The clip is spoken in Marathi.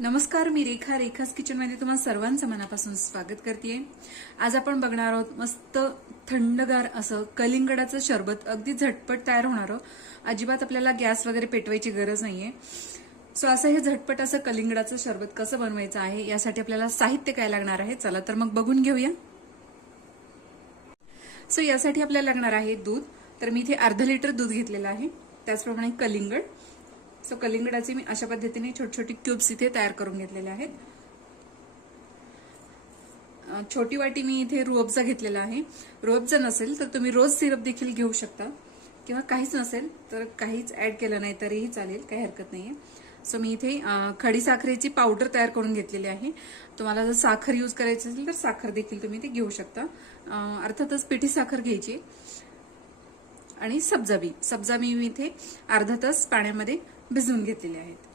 नमस्कार, मी रेखा रेखास किचनमध्ये तुम्हाला सर्वांचं मनापासून स्वागत करते। आज आपण बघणार आहोत मस्त थंडगार असं कलिंगडाचं शरबत, अगदी झटपट तयार होणार। अजिबात आपल्याला गॅस वगैरे पेटवायची गरज नाहीये। सो असं हे झटपट असं कलिंगडाचं शरबत कसं बनवायचं आहे, यासाठी आपल्याला साहित्य काय लागणार आहे, चला तर मग बघून घेऊया। सो यासाठी आपल्याला लागणार आहे दूध। तर मी इथे अर्धा लिटर दूध घेतलेलं आहे, त्याचप्रमाणे कलिंगड। सो कलिंगडाचे मी अशा पद्धतीने छोटे छोटे क्यूब्स इथे तयार करून घेतलेले आहेत। छोटी वाटी मी इथे रूअफजा घेतलेला आहे। रूअफजा नसेल तर तुम्ही रोज सिरप देखील घेऊ शकता, किंवा काहीच नसेल तर काहीच ऍड केलं नाही तरीही चालेल, काही हरकत नाहीये। सो मी इथे खडी साखरेची पावडर तयार करून घेतलेली आहे। तुम्हाला जर साखर यूज करायची असेल तर साखर देखील तुम्ही ते घेऊ शकता। अर्थातच पिठी साखर घ्यायची। आणि सब्जा बी मी इथे अर्धा तास पाण्यामध्ये भिजवून घेतलेले आहेत।